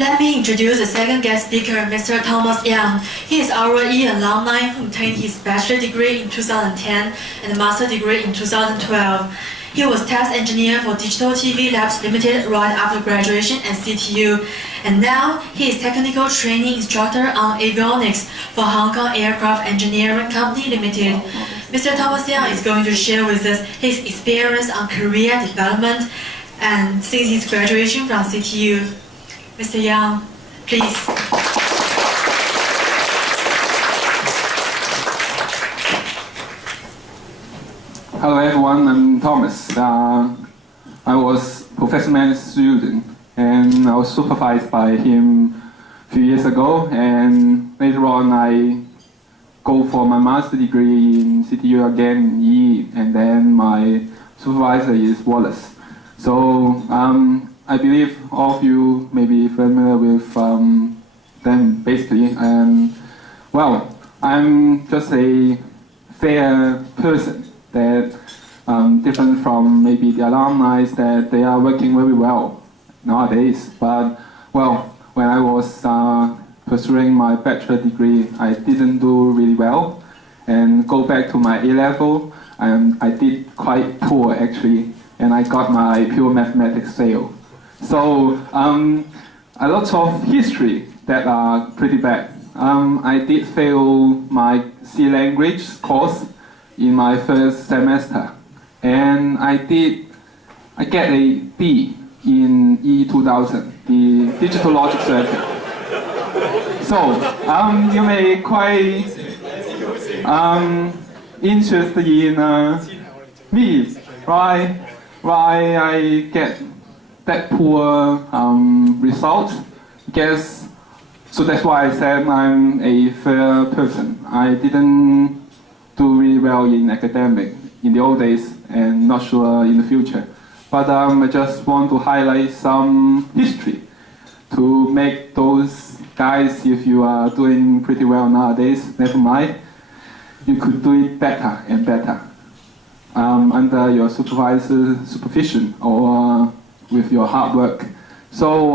Let me introduce the second guest speaker, Mr. Thomas Yeung. He is our E alumni who obtained his bachelor degree in 2010 and a master degree in 2012. He was test engineer for Digital TV Labs Limited right after graduation at CityU, and now he is technical training instructor on avionics for Hong Kong Aircraft Engineering Company Limited. Mr. Thomas Yeung is going to share with us his experience on career development and since his graduation from CityU. Mr. Yeung, please. Hello everyone, I'm Thomas. I was professional management student and I was supervised by him a few years ago, and later on I go for my master degree in CityU again in EE, and then my supervisor is Wallace. So I believe all of you may be familiar with them basically, and well, I'm just a fair person that different from maybe the alumni that they are working very well nowadays. But well, when I was pursuing my bachelor degree, I didn't do really well, and go back to my A-level, I did quite poor actually, and I got my pure mathematics fail. So a lot of history that are pretty bad. I did fail my C language course in my first semester, and I get a B in E2000, the digital logic circuit. So you may quite interested in me, right? Why I get that poor result? Guess so. That's why I said I'm a fair person. I didn't do really well in academic in the old days, and not sure in the future. But I just want to highlight some history to make those guys, if you are doing pretty well nowadays, never mind, you could do it better and better under your supervision or with your hard work. So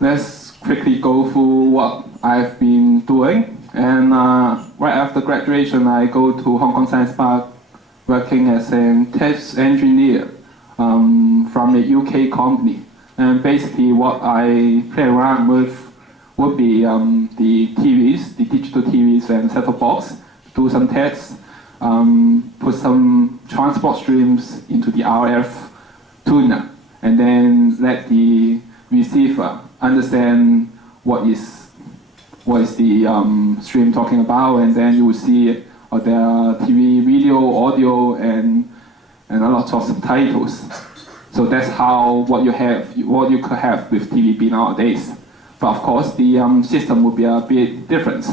let's quickly go through what I've been doing. And right after graduation, I go to Hong Kong Science Park working as a test engineer from a UK company. And basically what I play around with would be the TVs, the digital TVs and set-top box, do some tests, put some transport streams into the RF tuner, and then let the receiver understand what is the stream talking about, and then you will see the TV, video, audio, and a lot of subtitles. So that's what you could have with TVB nowadays. But of course, the system would be a bit different.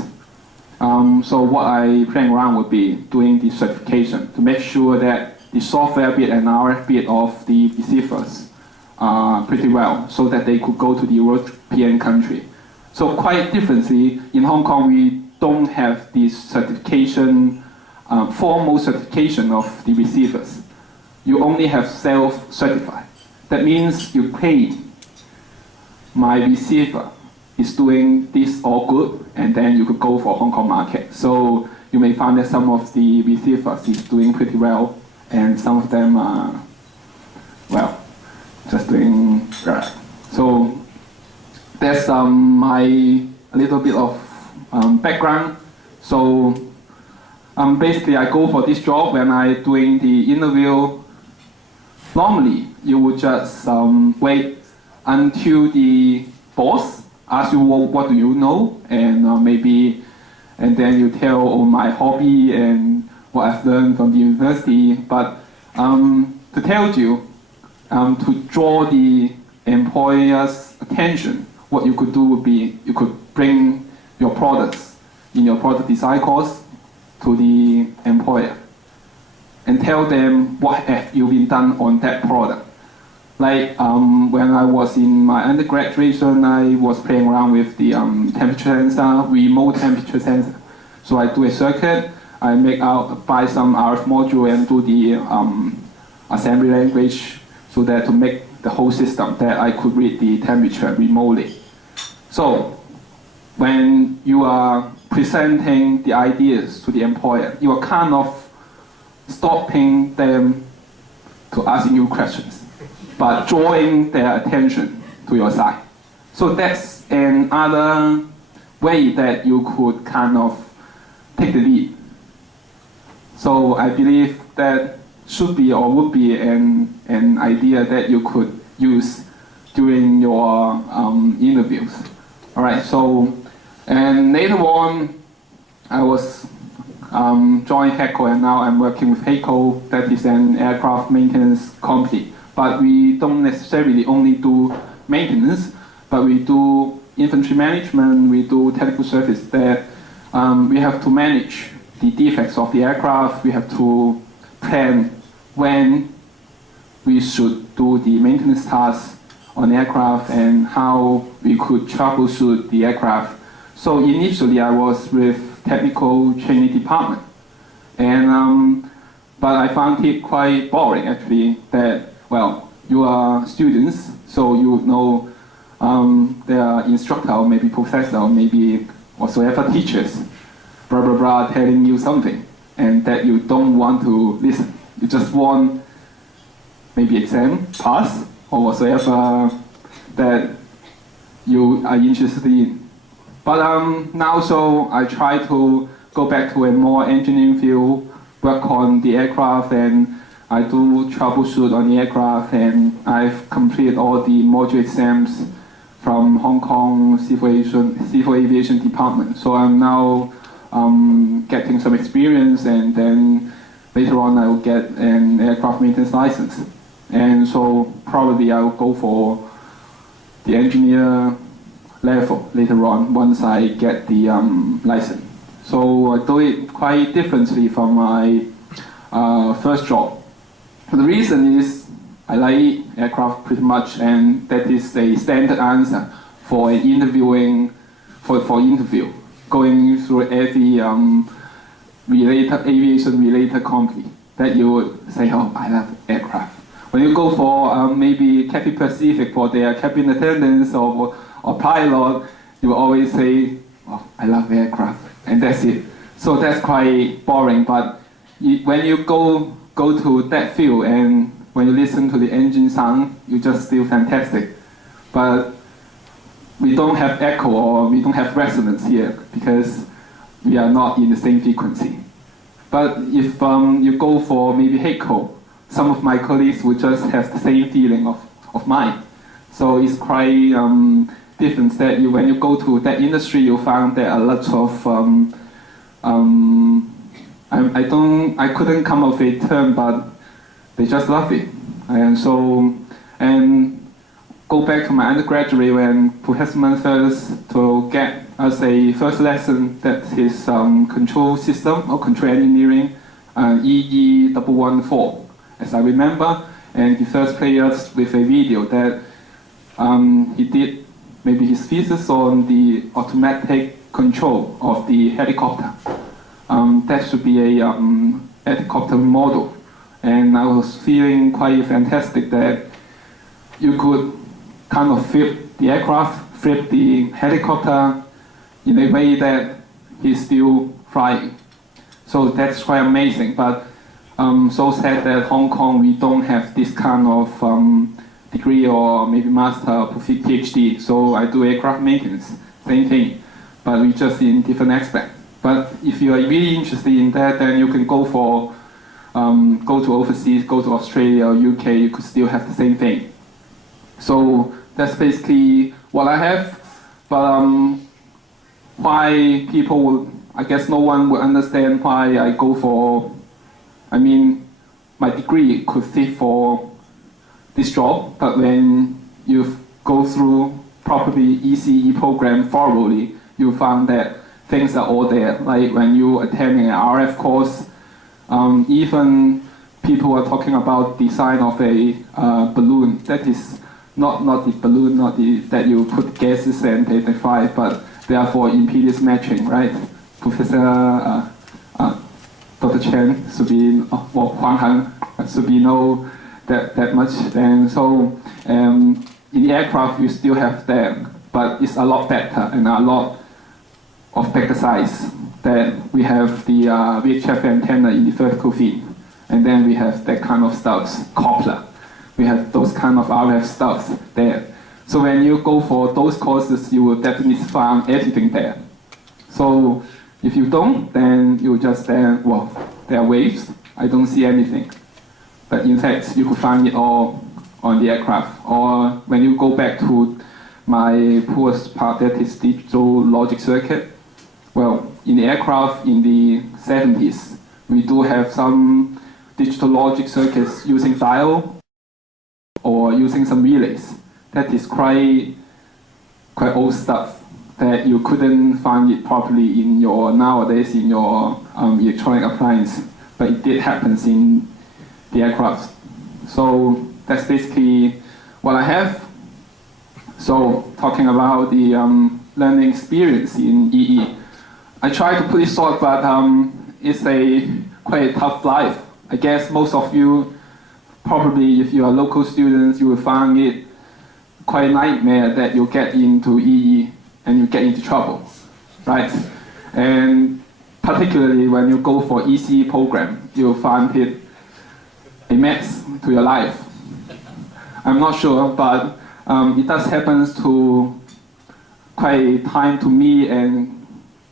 So what I playing around would be doing the certification to make sure that the software bit and RF bit of the receivers are pretty well, so that they could go to the European country. So quite differently, in Hong Kong we don't have this certification, formal certification of the receivers. You only have self-certified. That means you claim my receiver is doing this all good, and then you could go for Hong Kong market. So you may find that some of the receivers is doing pretty well, and some of them are, well, just doing right. So that's a little bit of background. So basically I go for this job. When I doing the interview, normally you would just wait until the boss asks you what do you know, and and then you tell my hobby and what I've learned from the university. But to tell you, to draw the employer's attention, what you could do would be you could bring your products in your product design course to the employer and tell them what have you been done on that product. Like when I was in my undergraduation, I was playing around with the temperature sensor, remote temperature sensor. So I do a circuit, I buy some RF module and do the assembly language, so that to make the whole system, that I could read the temperature remotely. So when you are presenting the ideas to the employer, you are kind of stopping them to asking you questions, but drawing their attention to your side. So that's another way that you could kind of take the lead. So I believe that should be or would be an idea that you could use during your interviews. All right, so, and later on, I was joined HECO, and now I'm working with HECO, that is an aircraft maintenance company. But we don't necessarily only do maintenance, but we do infantry management, we do technical service that we have to manage the defects of the aircraft, we have to plan when we should do the maintenance tasks on aircraft and how we could troubleshoot the aircraft. So initially I was with technical training department, and but I found it quite boring actually. That, well, you are students, so you know there are instructor or maybe professor or maybe whatsoever teachers, blah blah blah, telling you something, and that you don't want to listen. You just want maybe exam pass or whatsoever that you are interested in. But now, so I try to go back to a more engineering field, work on the aircraft, and I do troubleshoot on the aircraft, and I've completed all the module exams from Hong Kong Civil Aviation Department. So I'm now getting some experience, and then later on I will get an aircraft maintenance license. And so probably I will go for the engineer level later on once I get the license. So I do it quite differently from my first job. The reason is I like aircraft pretty much, and that is a standard answer for an interviewing, for interview, going through every aviation related company, that you would say, oh, I love aircraft. When you go for maybe Cathay Pacific for their cabin attendants or pilot, you always say, oh, I love aircraft, and that's it. So that's quite boring, but when you go to that field and when you listen to the engine sound, you just feel fantastic. But we don't have echo or we don't have resonance here because we are not in the same frequency. But if you go for maybe HECO, some of my colleagues would just have the same feeling of mine. So it's quite different that when you go to that industry, you find there are lots of I couldn't come up with a term, but they just love it. And so, and go back to my undergraduate when Professor Manfers to get us a first lesson that is control system or control engineering, EE114, as I remember, and he first played us with a video that he did maybe his thesis on the automatic control of the helicopter. That should be a helicopter model, and I was feeling quite fantastic that you could kind of flip the aircraft, flip the helicopter in a way that he's still flying. So that's quite amazing, but so sad that Hong Kong, we don't have this kind of degree or maybe master or PhD. So I do aircraft maintenance, same thing, but we just in different aspect. But if you are really interested in that, then you can go for, go to overseas, go to Australia or UK, you could still have the same thing. So that's basically what I have. But why people would, I guess no one would understand why I go for, I mean, my degree could fit for this job, but when you go through properly ECE program thoroughly, you find that things are all there. Like when you attending an RF course, even people are talking about design of a balloon. That is not the balloon, not the that you put gases and they fly, but therefore impedance matching, right? Professor Dr. Chen should be, or Huang Han should be know that much. And so in the aircraft, you still have that, but it's a lot better and a lot of better size. That we have the VHF antenna in the vertical fin, and then we have that kind of stuff, coupler. We have those kind of RF stuff there. So when you go for those courses, you will definitely find everything there. So if you don't, then you just then, well, there are waves, I don't see anything. But in fact, you could find it all on the aircraft. Or when you go back to my poorest part, that is digital logic circuit. Well, in the aircraft in the 70s, we do have some digital logic circuits using dial or using some relays. That is quite old stuff that you couldn't find it properly in your nowadays in your electronic appliance, but it did happen in the aircraft. So that's basically what I have. So talking about the learning experience in EE, I try to put it short, but it's quite a tough life. I guess most of you, probably if you are local students, you will find it quite a nightmare that you get into EE and you get into trouble, right? And particularly when you go for ECE program, you'll find it a mess to your life. I'm not sure, but it does happen to quite a time to me and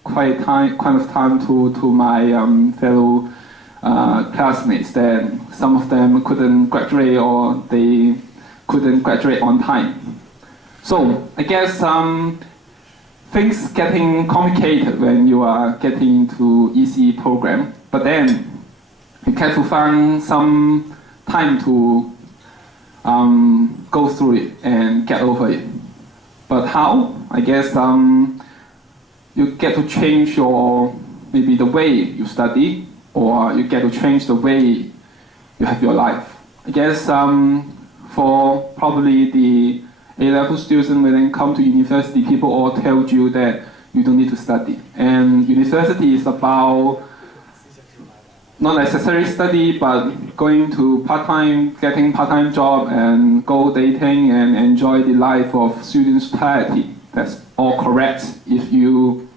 quite kind of time to my fellow classmates that some of them couldn't graduate or they couldn't graduate on time. So I guess things getting complicated when you are getting into ECE program, but then you have to find some time to go through it and get over it. But how? I guess you get to change maybe the way you study, or you get to change the way you have your life. I guess for probably the A-level students, when they come to university, people all tell you that you don't need to study. And university is about not necessarily study, but going to getting part-time job and go dating and enjoy the life of student society. That's all correct if you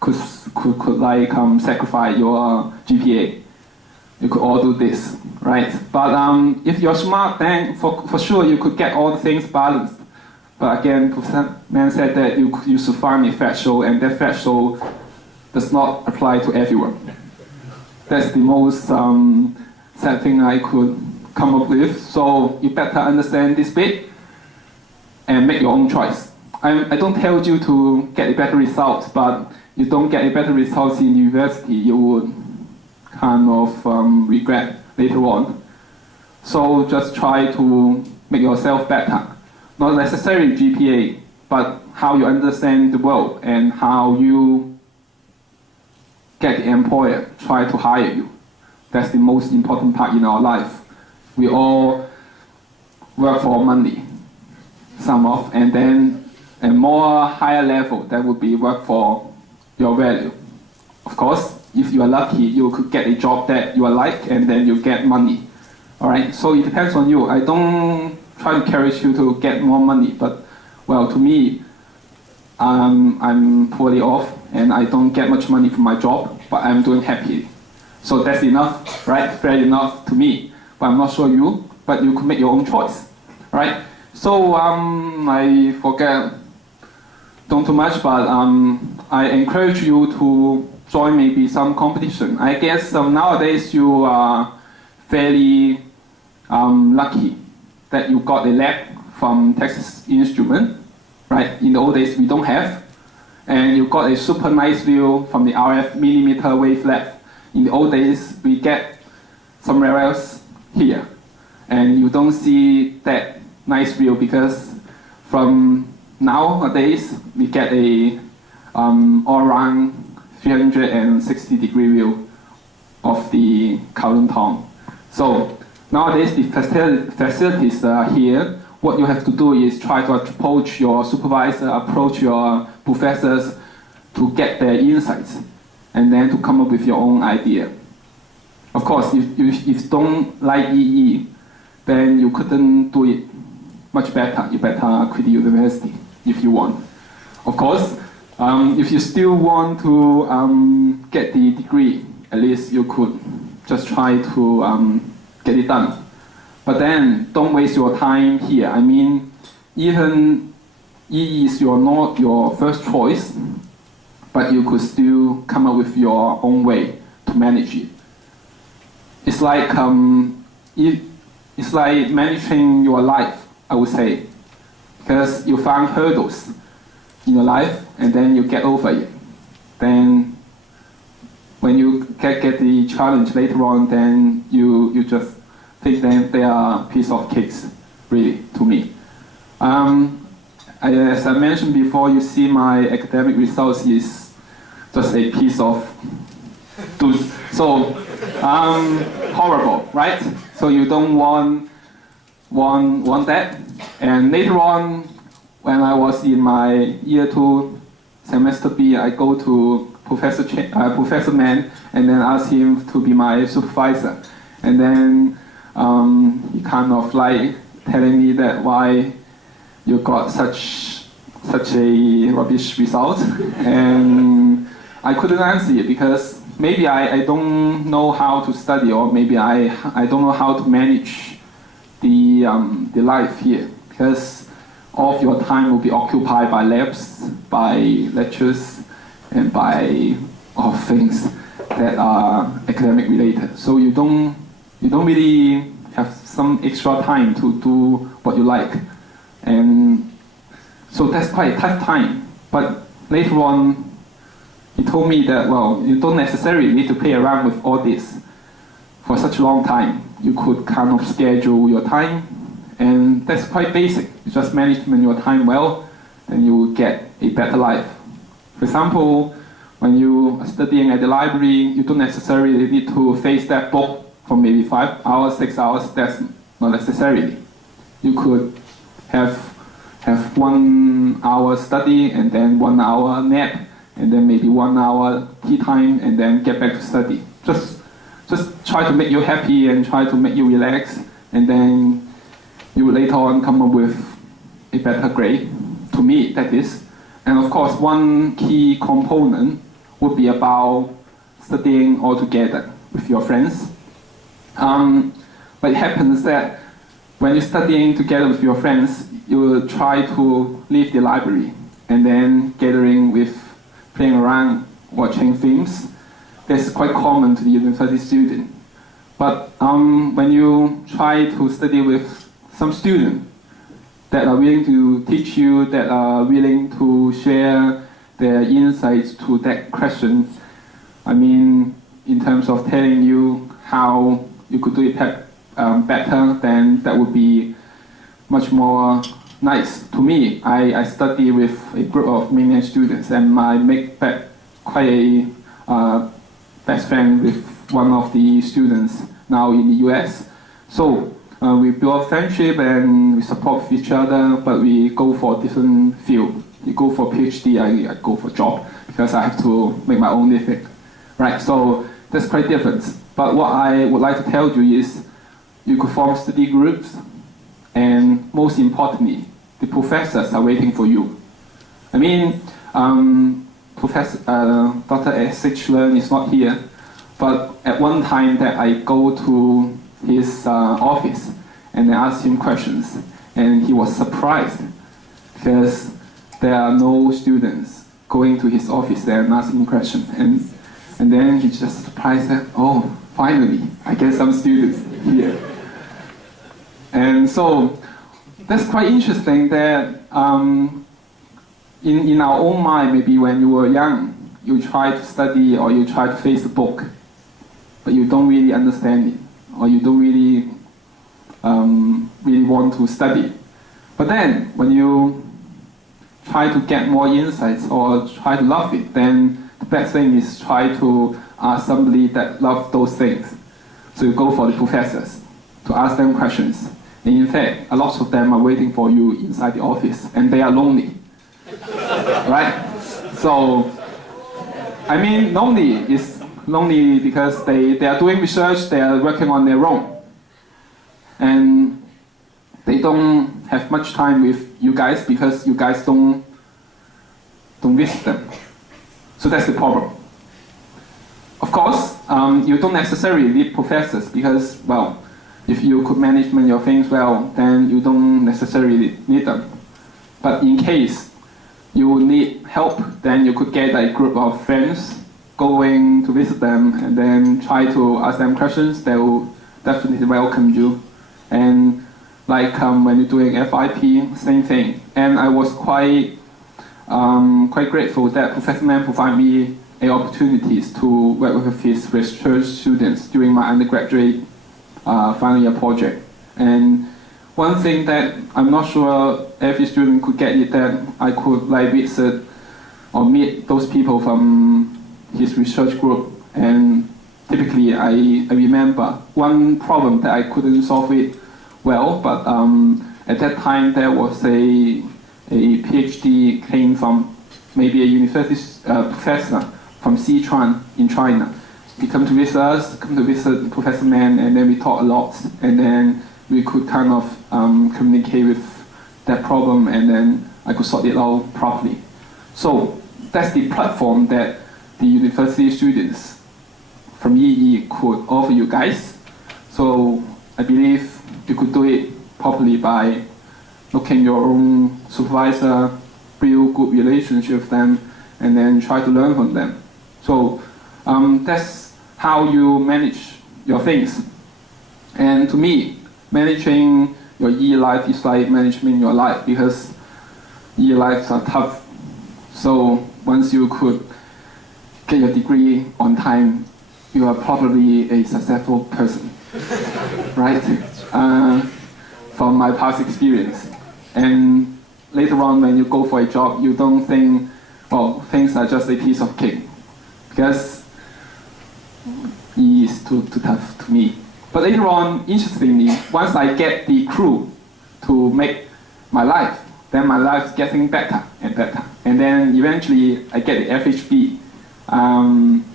could sacrifice your GPA. You could all do this, right? But if you're smart, then for sure you could get all the things balanced. But again, Professor Mann said that you should find a threshold, and that threshold does not apply to everyone. That's the most sad thing I could come up with. So you better understand this bit and make your own choice. I don't tell you to get a better results, but you don't get a better results in university, you would kind of regret later on. So just try to make yourself better. Not necessarily GPA, but how you understand the world and how you get the employer try to hire you. That's the most important part in our life. We all work for money, some of, and then a more higher level, that would be work for your value. Of course, if you are lucky, you could get a job that you like and then you get money. Alright, so it depends on you. I don't try to encourage you to get more money, but well, to me, I'm poorly off and I don't get much money from my job, but I'm doing happy. So that's enough, right? Fair enough to me. But I'm not sure you, but you could make your own choice, right? So I forget, don't too much, but I encourage you to join maybe some competition. I guess nowadays you are fairly lucky that you got a lab from Texas Instrument, right? In the old days we don't have. And you got a super nice view from the RF millimeter wave lab. In the old days we get somewhere else here. And you don't see that nice view because from nowadays we get a all-round 360-degree view of the Kowloon town. So nowadays the facilities are here. What you have to do is try to approach your supervisor, approach your professors to get their insights and then to come up with your own idea. Of course, if you don't like EE, then you couldn't do it much better. You better quit the university if you want. Of course, if you still want to get the degree, at least you could just try to get it done. But then, don't waste your time here. I mean, even E is not your first choice, but you could still come up with your own way to manage it. It's like it's like managing your life, I would say, because you find hurdles in your life and then you get over it. Then when you get the challenge later on, then you just think that they are a piece of cakes, really, to me. As I mentioned before, you see my academic results is just a piece of dude. So horrible, right? So you don't want that. And later on, when I was in my year 2 semester B, I go to Professor Mann and then ask him to be my supervisor. And then he kind of like telling me that why you got such a rubbish result, and I couldn't answer it because maybe I don't know how to study, or maybe I don't know how to manage the life here, because all of your time will be occupied by labs, by lectures, and by all things that are academic related. So you don't really have some extra time to do what you like. And so that's quite a tough time. But later on, he told me that, well, you don't necessarily need to play around with all this for such a long time. You could kind of schedule your time, and that's quite basic. You just manage your time well, then you will get a better life. For example, when you are studying at the library, you don't necessarily need to face that book for maybe 5 hours, 6 hours. That's not necessarily. You could have 1 hour study and then 1 hour nap, and then maybe 1 hour tea time, and then get back to study. Just try to make you happy and try to make you relax, and then you will later on come up with a better grade. To me, that is. And of course, one key component would be about studying all together with your friends. But it happens that when you're studying together with your friends, you will try to leave the library and then gathering with playing around, watching films. That's quite common to the university student. But when you try to study with some students that are willing to teach you, that are willing to share their insights to that question, I mean, in terms of telling you how you could do it better, then that would be much more nice. To me, I study with a group of mainland students, and I make quite a best friend with one of the students now in the US. So we build a friendship and we support each other, but we go for different field. You go for PhD, I go for job because I have to make my own living, right? So that's quite different. But what I would like to tell you is you could form study groups, and most importantly, the professors are waiting for you. I mean, Dr. S.H. Leung is not here, but at one time that I go to his office and I asked him questions, and he was surprised because there are no students going to his office and asking questions. And then he just surprised that, oh, finally, I get some students here. And so that's quite interesting that in our own mind, maybe when you were young, you try to study or you try to face the book, but you don't really understand it, or you don't really want to study. But then when you try to get more insights or try to love it, then the best thing is try to ask somebody that loves those things. So you go for the professors to ask them questions. And in fact, a lot of them are waiting for you inside the office, and they are lonely. Right? So, I mean, lonely is lonely because they are doing research, they are working on their own. And they don't have much time with you guys because you guys don't visit them. So that's the problem. Of course, you don't necessarily need professors because, well, if you could manage your things well, then you don't necessarily need them. But in case you need help, then you could get a group of friends going to visit them and then try to ask them questions. They will definitely welcome you. And like when you're doing FIP, same thing. And I was quite grateful that Professor Mann provided me opportunities to work with his research students during my undergraduate final year project. And one thing that I'm not sure every student could get is that I could visit or meet those people from his research group. And typically I remember one problem that I couldn't solve it well, but at that time there was a PhD came from maybe a university professor from Sichuan in China. He come to visit us, come to visit Professor Mann, and then we talked a lot, and then we could kind of communicate with that problem, and then I could sort it out properly. So that's the platform that the university students from EE could offer you guys. So I believe you could do it properly by looking your own supervisor, build good relationship with them, and then try to learn from them. So that's how you manage your things. And to me, managing your EE life is like managing your life, because EE lives are tough. So once you could get your degree on time, you are probably a successful person, right? From my past experience. And later on, when you go for a job, you don't think, well, things are just a piece of cake, because EE is too tough to me. But later on, interestingly, once I get the crew to make my life, then my life's getting better and better. And then eventually, I get the FHB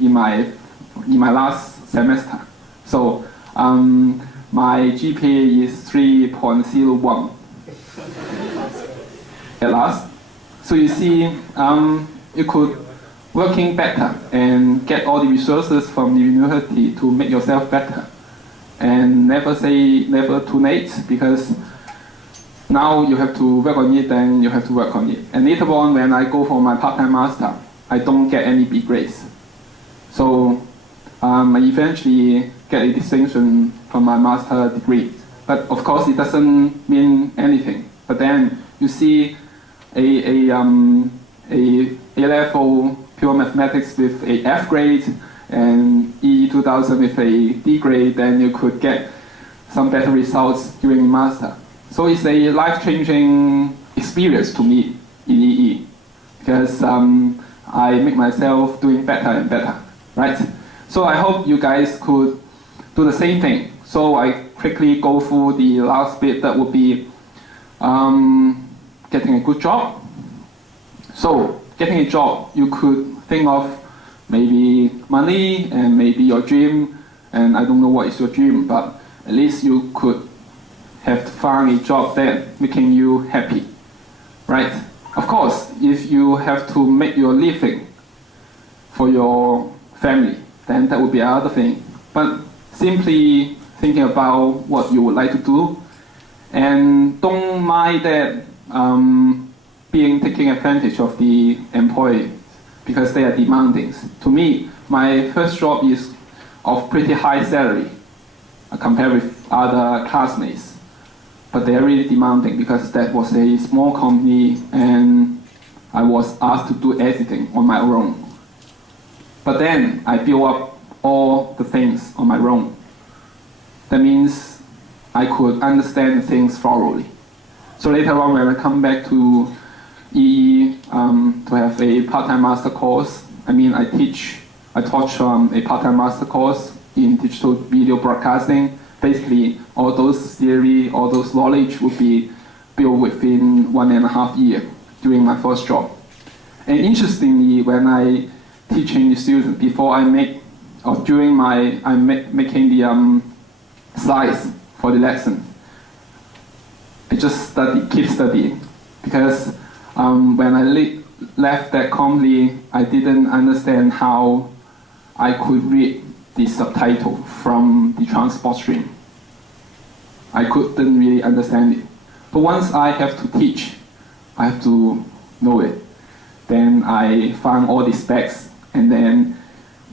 in my last semester. So my GPA is 3.01 at last. So you see, you could working better and get all the resources from the university to make yourself better. And never say never too late, because now you have to work on it, then you have to work on it. And later on, when I go for my part-time master, I don't get any B grades. So I eventually get a distinction from my master degree. But of course, it doesn't mean anything. But then you see a level pure mathematics with a F grade and EE 2000 with a D grade, then you could get some better results during master. So it's a life-changing experience to me in EE, because I make myself doing better and better, right? So I hope you guys could do the same thing. So I quickly go through the last bit, that would be getting a good job. So getting a job, you could think of maybe money and maybe your dream, and I don't know what is your dream, but at least you could have to find a job that making you happy, right? Of course, if you have to make your living for your family, then that would be another thing. But simply thinking about what you would like to do, and don't mind that being taking advantage of the employee, because they are demanding. To me, my first job is of pretty high salary compared with other classmates. But they are really demanding, because that was a small company and I was asked to do everything on my own. But then I built up all the things on my own. That means I could understand things thoroughly. So later on, when I come back to EE to have a part-time master course, I taught a part-time master course in digital video broadcasting. Basically, all those theory, all those knowledge would be built within 1.5 years during my first job. And interestingly, when I teaching the students, before I make, or during making the slides for the lesson, I just keep studying, because when I left that company, I didn't understand how I could read the subtitle from the transport stream. I couldn't really understand it. But once I have to teach, I have to know it. Then I found all the specs, and then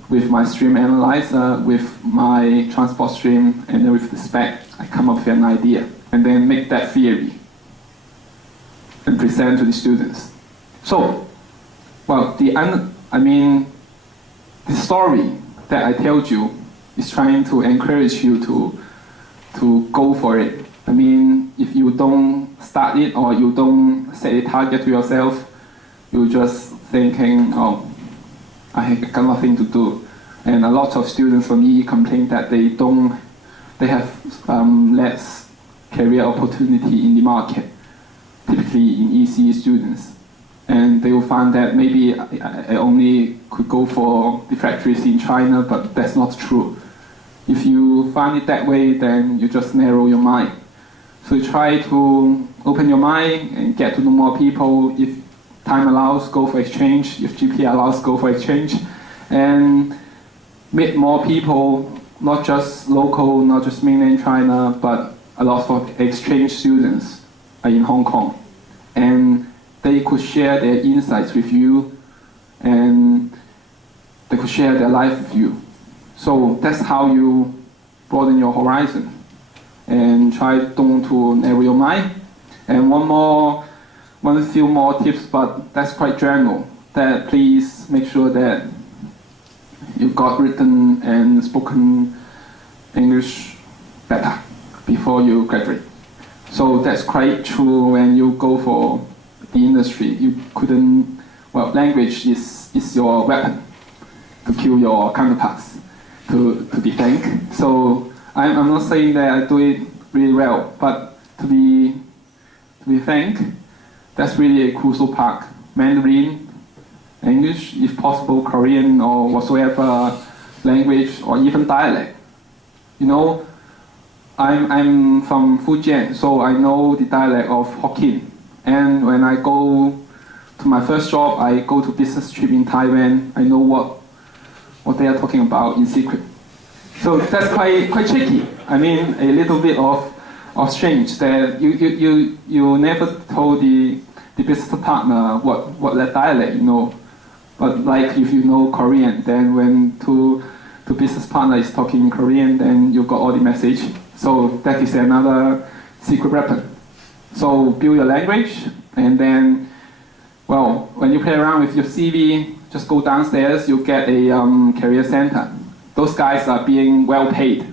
with my stream analyzer, with my transport stream, and then with the spec, I come up with an idea, and then make that theory and present to the students. So, well, the story that I told you is trying to encourage you to go for it. I mean, if you don't start it or you don't set a target to yourself, you're just thinking, oh, I got nothing to do. And a lot of students from EE complain that they have less career opportunity in the market, typically in EC students. And they will find that maybe I only could go for the factories in China, but that's not true. If you find it that way, then you just narrow your mind. So you try to open your mind and get to know more people. If time allows, go for exchange. If GP allows, go for exchange. And meet more people, not just local, not just mainland China, but a lot of exchange students are in Hong Kong. And they could share their insights with you, and they could share their life with you. So that's how you broaden your horizon and try to narrow your mind. And one few more tips, but that's quite general, that please make sure that you got written and spoken English better before you graduate. So that's quite true when you go for the industry. You couldn't, well, language is your weapon to kill your counterparts, to be frank. So I'm not saying that I do it really well, but to be frank, that's really a crucial part. Mandarin, English, if possible, Korean or whatsoever language, or even dialect. You know, I'm from Fujian, so I know the dialect of Hokkien. And when I go to my first job, I go to business trip in Taiwan, I know what they are talking about in secret. So that's quite tricky. I mean, a little bit of strange that you never told the business partner what that dialect you know. But like if you know Korean, then when the business partner is talking in Korean, then you got all the message. So that is another secret weapon. So build your language, and then, well, when you play around with your CV, just go downstairs, you get a career center. Those guys are being well paid.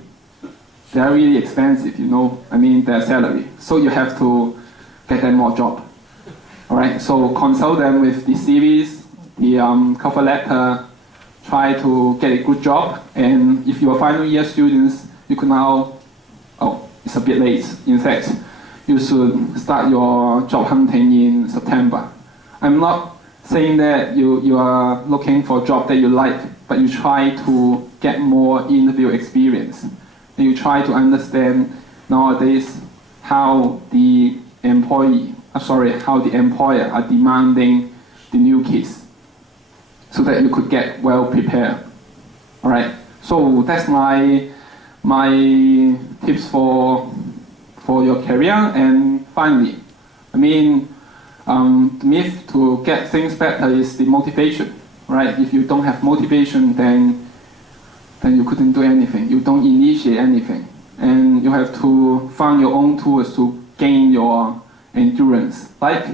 They're really expensive, you know, I mean their salary. So you have to get them more job. All right, so consult them with the CVs, the cover letter, try to get a good job. And if you are final year students, you can now, oh, it's a bit late. In fact, you should start your job hunting in September. I'm not saying that you are looking for a job that you like, but you try to get more interview experience. And you try to understand nowadays how the employer are demanding the new kids, so that you could get well prepared. All right. So that's my tips for your career. And finally, I mean, the myth to get things better is the motivation, right? If you don't have motivation, then you couldn't do anything. You don't initiate anything. And you have to find your own tools to gain your endurance. Like,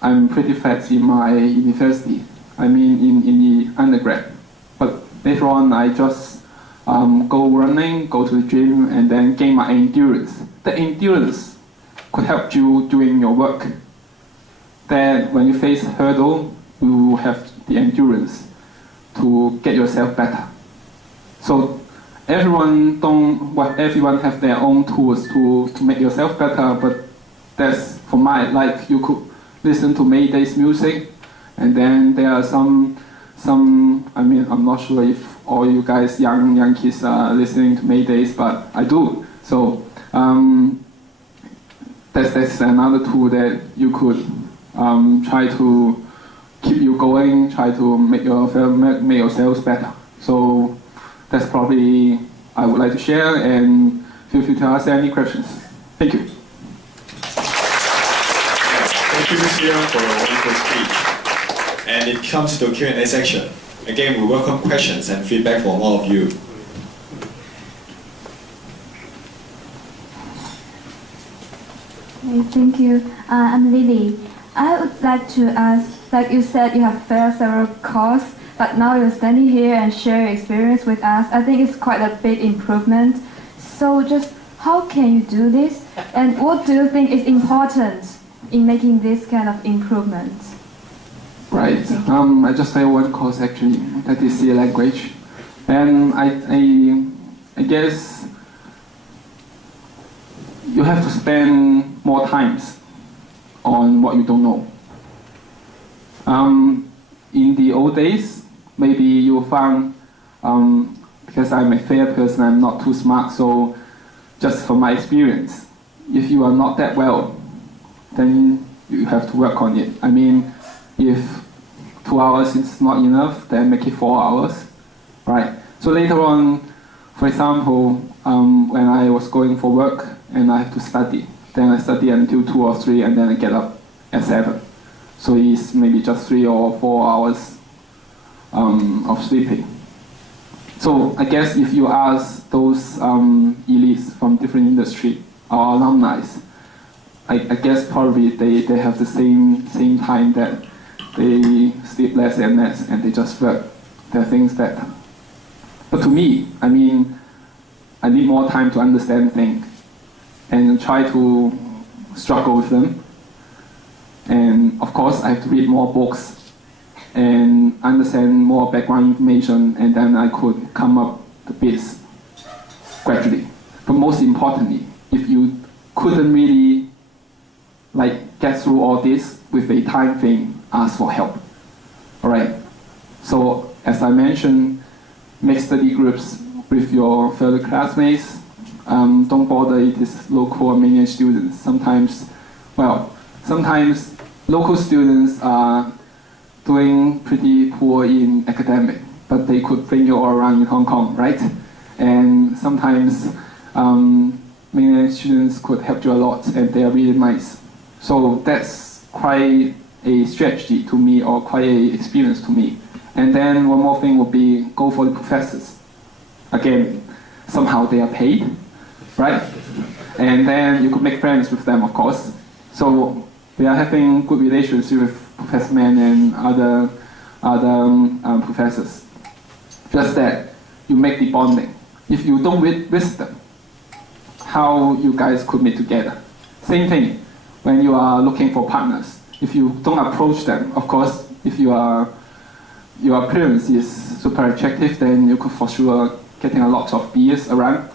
I'm pretty fat in my university. I mean, in the undergrad. But later on, I just go running, go to the gym, and then gain my endurance. The endurance could help you doing your work. Then when you face a hurdle, you have the endurance to get yourself better. So everyone have their own tools to make yourself better, but that's for like you could listen to Mayday's music, and then there are some I mean, I'm not sure if all you guys young kids are listening to Mayday's, but I do. So that's another tool that you could try to keep you going, try to make yourselves better. So that's probably I would like to share, and feel free to ask any questions. Thank you. Thank you, Ms. Yeung, for a wonderful speech. And it comes to Q&A section. Again, we welcome questions and feedback from all of you. Okay, thank you. I'm Lily. I would like to ask, like you said, you have failed several courses, but now you're standing here and share your experience with us. I think it's quite a big improvement. So just how can you do this? And what do you think is important in making this kind of improvements? Right. I just failed one course actually, that is C language. And I guess you have to spend more times on what you don't know. In the old days, maybe you found, because I'm a fair person, I'm not too smart, so just from my experience, if you are not that well, then you have to work on it. I mean, if 2 hours is not enough, then make it 4 hours, right? So later on, for example, when I was going for work and I have to study, then I study until 2 or 3 and then I get up at 7. So it's maybe just 3 or 4 hours of sleeping. So I guess if you ask those elites from different industry or alumni, I guess probably they have the same time that they sleep less and less and they just work their things better. But to me, I mean, I need more time to understand things and try to struggle with them. And of course, I have to read more books and understand more background information, and then I could come up the bits gradually. But most importantly, if you couldn't really get through all this with a time frame, ask for help. All right. So as I mentioned, make study groups with your fellow classmates. Don't bother it is local Armenian students. Sometimes local students are doing pretty poor in academic, but they could bring you all around in Hong Kong, right? And sometimes mainland students could help you a lot, and they are really nice. So that's quite a strategy to me, or quite an experience to me. And then one more thing would be go for the professors. Again, somehow they are paid, right? And then you could make friends with them, of course. So we are having good relations with Professor Mann and other professors. Just that you make the bonding. If you don't visit them, how you guys could meet together? Same thing when you are looking for partners. If you don't approach them, of course, if your appearance is super attractive, then you could for sure getting a lot of beers around.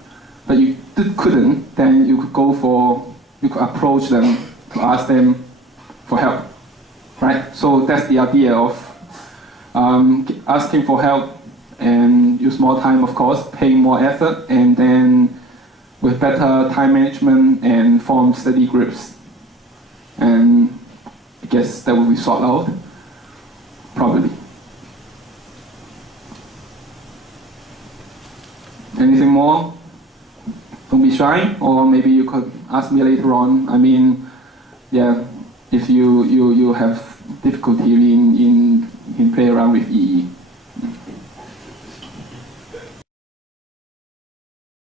But you couldn't, then you could approach them to ask them for help, right? So that's the idea of asking for help and use more time, of course, paying more effort, and then with better time management and form study groups. And I guess that will be sorted out, probably. Anything more? Don't be shy, or maybe you could ask me later on. I mean, yeah, if you have difficulty in play around with EE.